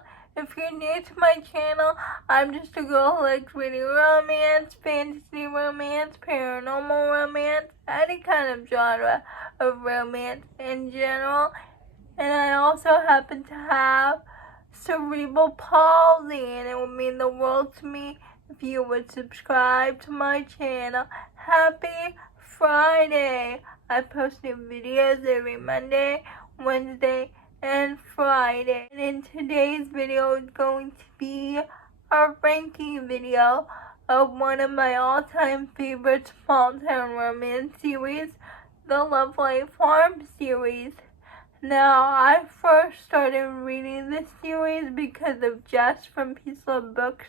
channel. If you're new to my channel, I'm just a girl who likes reading romance, fantasy romance, paranormal romance, any kind of genre of romance in general. And I also happen to have cerebral palsy, and it would mean the world to me if you would subscribe to my channel. Happy Friday! I post new videos every Monday, Wednesday, and Friday. And in today's video is going to be a ranking video of one of my all-time favorite small-town romance series, the Love Life Farm series. Now, I first started reading this series because of Jess from Peaceful Books.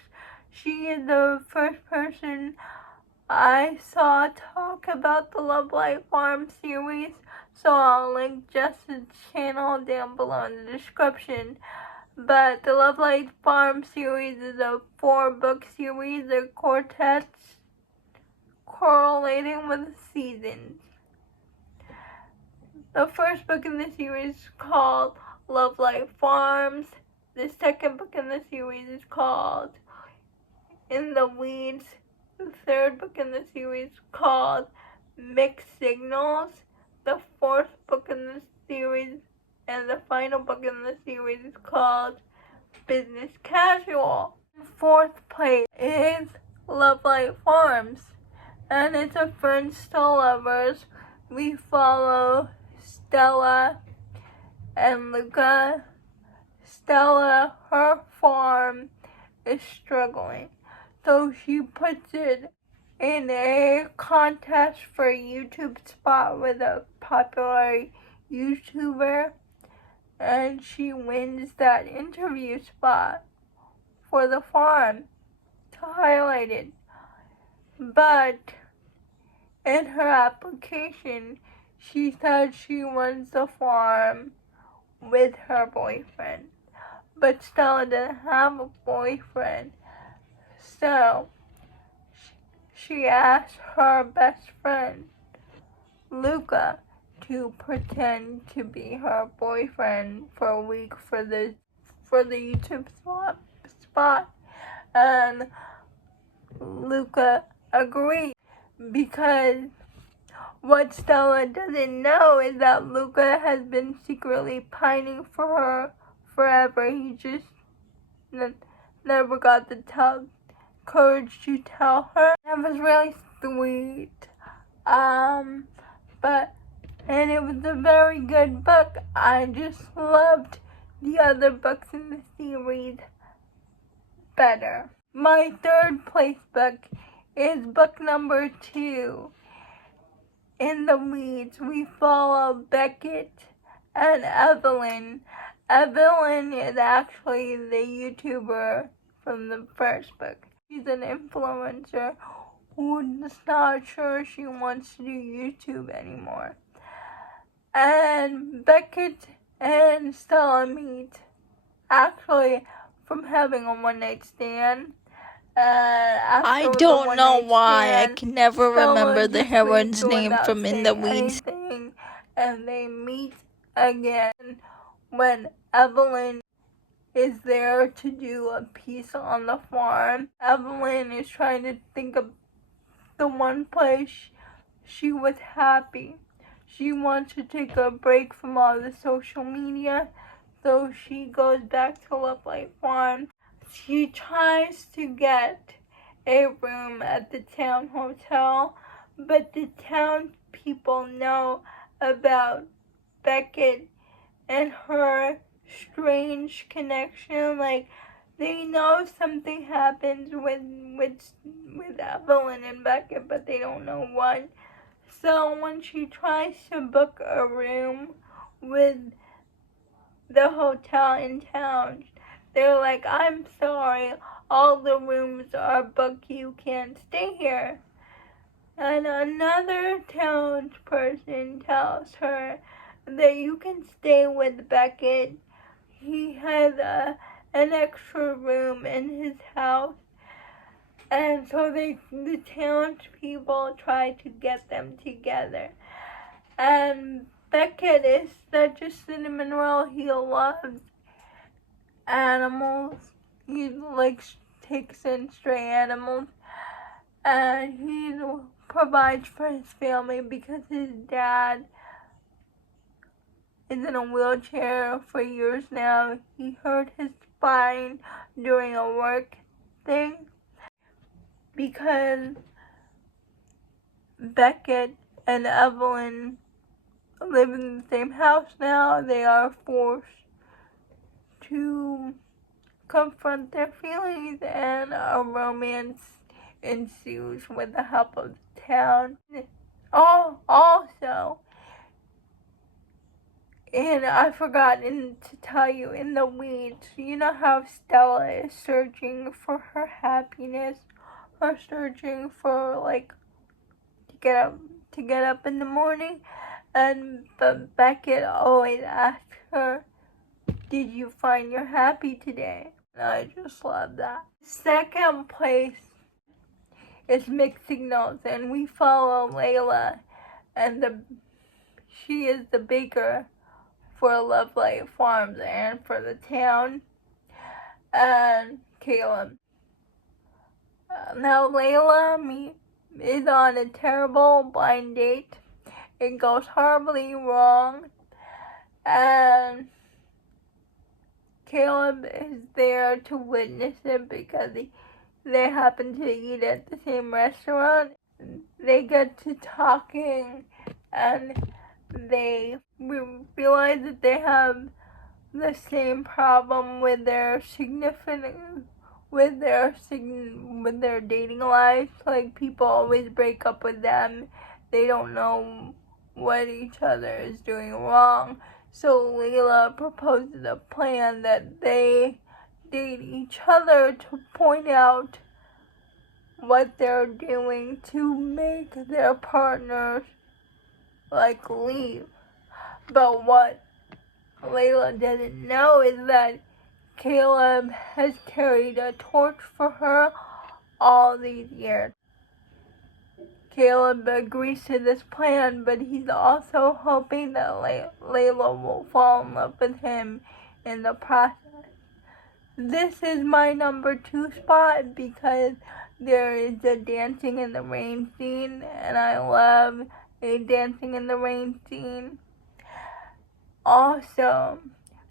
She is the first person I saw talk about the Love Life Farm series, so I'll link Jess's channel down below in the description. But the Love Life Farm series is a 4-book series of quartets correlating with seasons. The first book in the series is called Love Life Farms. The second book in the series is called In the Weeds. The third book in the series is called Mixed Signals. The fourth book in the series and the final book in the series is called Business Casual. In fourth place is Love Life Farms, and it's a friends to lovers. We follow Stella and Luca. Stella, her farm is struggling, so she puts it in a contest for a YouTube spot with a popular YouTuber, and she wins that interview spot for the farm to highlight it. But in her application, she said she wants the farm with her boyfriend. But Stella didn't have a boyfriend. So she asked her best friend, Luca, to pretend to be her boyfriend for a week for the YouTube spot. And Luca agreed, because what Stella doesn't know is that Luca has been secretly pining for her forever. He just never got the courage to tell her. That was really sweet. And it was a very good book. I just loved the other books in the series better. My third place book is book number 2. In the Weeds. We follow Beckett and Evelyn. Evelyn is actually the YouTuber from the first book. She's an influencer who's not sure she wants to do YouTube anymore. And Beckett and Stella meet actually from having a one-night stand. I don't know why. I can never remember the heroine's name from In the Weeds. And they meet again when Evelyn is there to do a piece on the farm. Evelyn is trying to think of the one place she was happy. She wants to take a break from all the social media, so she goes back to Love Life Farm. She tries to get a room at the town hotel, but the town people know about Beckett and her strange connection. Like, they know something happens with Evelyn and Beckett, but they don't know what. So when she tries to book a room with the hotel in town, they're like, I'm sorry, all the rooms are booked, you can't stay here. And another townsperson tells her that you can stay with Beckett. He has an extra room in his house. And so the townspeople try to get them together. And Beckett is such a cinnamon roll. He loves animals. He like takes in stray animals, and he provides for his family because his dad is in a wheelchair for years now. He hurt his spine during a work thing. Because Beckett and Evelyn live in the same house now, they are forced to confront their feelings, and a romance ensues with the help of the town. Also, and I forgot to tell you, in the weeds, you know how Stella is searching for her happiness, or searching for like to get up in the morning, but Beckett always asks her, "Did you find your happy today?" And I just love that. Second place is Mixed Signals, and we follow Layla, and she is the baker for Love Light Farms and for the town, and Caleb. Now Layla is on a terrible blind date. It goes horribly wrong, and Caleb is there to witness it because they happen to eat at the same restaurant. They get to talking, and they realize that they have the same problem with their with their dating life. Like, people always break up with them. They don't know what each other is doing wrong. So Layla proposes a plan that they date each other to point out what they're doing to make their partners like leave. But what Layla doesn't know is that Caleb has carried a torch for her all these years. Caleb agrees to this plan, but he's also hoping that Layla will fall in love with him in the process. This is my number 2 spot because there is a dancing in the rain scene, and I love a dancing in the rain scene. Also,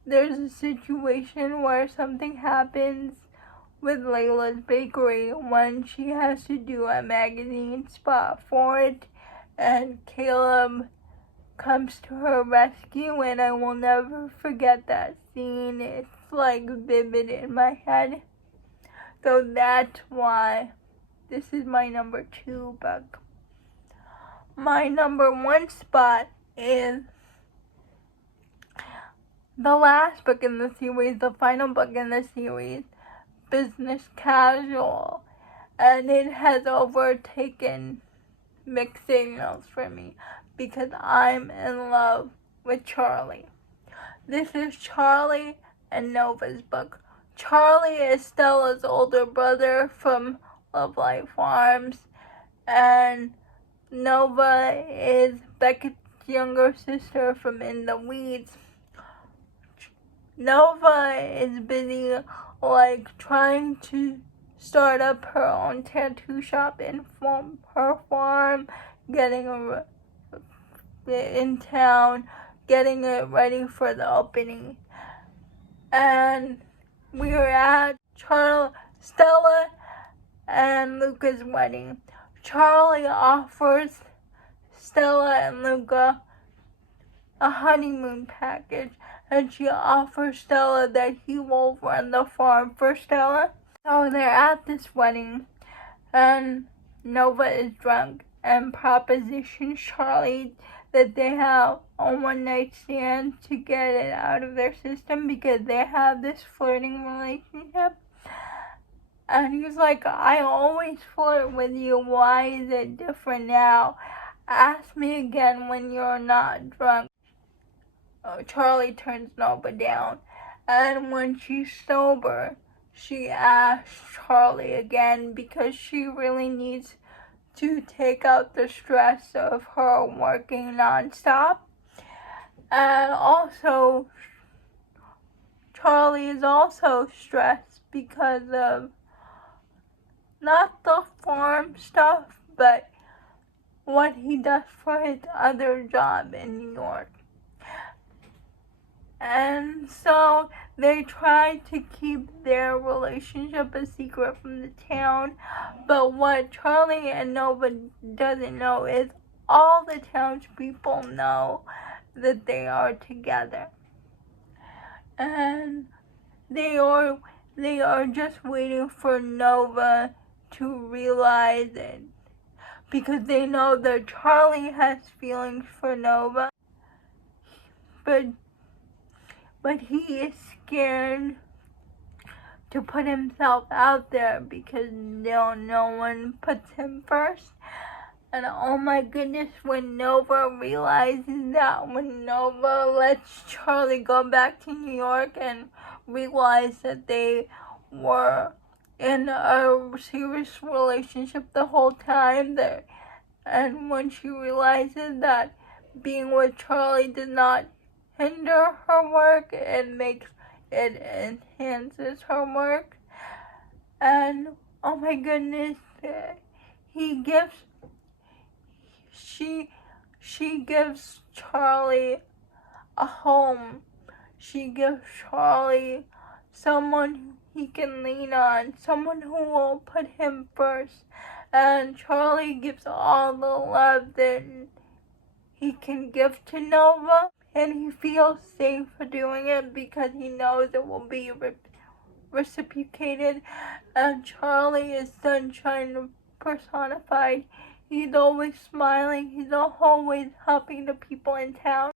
there's a situation where something happens with Layla's bakery when she has to do a magazine spot for it, and Caleb comes to her rescue, and I will never forget that scene. It's like vivid in my head. So that's why this is my number 2 book. My number 1 spot is the last book in the series, the final book in the series, Business Casual, and it has overtaken Mixed Signals for me because I'm in love with Charlie. This is Charlie and Nova's book. Charlie is Stella's older brother from Love Light Farms, and Nova is Beckett's younger sister from In the Weeds. Nova is busy trying to start up her own tattoo shop in her farm, getting in town, getting it ready for the opening. And we are at Stella and Luca's wedding. Charlie offers Stella and Luca a honeymoon package, and she offers Stella that he will run the farm for Stella. So they're at this wedding, and Nova is drunk and propositions Charlie that they have a one-night stand to get it out of their system because they have this flirting relationship. And he's like, "I always flirt with you. Why is it different now? Ask me again when you're not drunk." Charlie turns Nova down, and when she's sober, she asks Charlie again because she really needs to take out the stress of her working nonstop. And also, Charlie is also stressed because of not the farm stuff, but what he does for his other job in New York. And so they try to keep their relationship a secret from the town. But what Charlie and Nova doesn't know is all the townspeople know that they are together. And they are just waiting for Nova to realize it. Because they know that Charlie has feelings for Nova. But he is scared to put himself out there because no one puts him first. And oh my goodness, when Nova realizes that, when Nova lets Charlie go back to New York and realize that they were in a serious relationship the whole time, and when she realizes that being with Charlie does not hinder her work, it enhances her work. And oh my goodness, she gives Charlie a home. She gives Charlie someone he can lean on, someone who will put him first. And Charlie gives all the love that he can give to Nova, and he feels safe for doing it because he knows it will be reciprocated. And Charlie is sunshine personified. He's always smiling. He's always helping the people in town.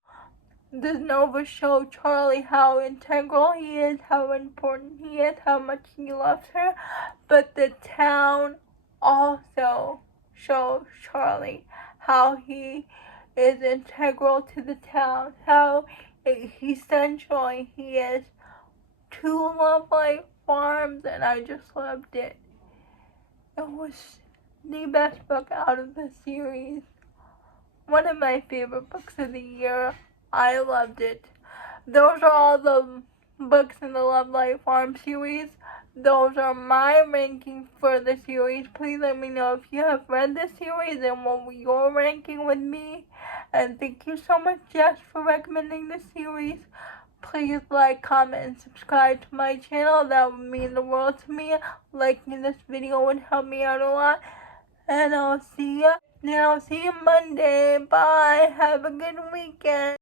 Does Nova show Charlie how integral he is, how important he is, how much he loves her? But the town also shows Charlie how he is integral to the town, how essential he is to Love Life Farms, and I just loved it. It was the best book out of the series. One of my favorite books of the year. I loved it. Those are all the books in the Love Life Farm series. Those are my rankings for the series. Please let me know if you have read the series and what your ranking would be. And thank you so much, Jess, for recommending the series. Please like, comment, and subscribe to my channel. That would mean the world to me. Liking this video would help me out a lot. And I'll see you Monday. Bye. Have a good weekend.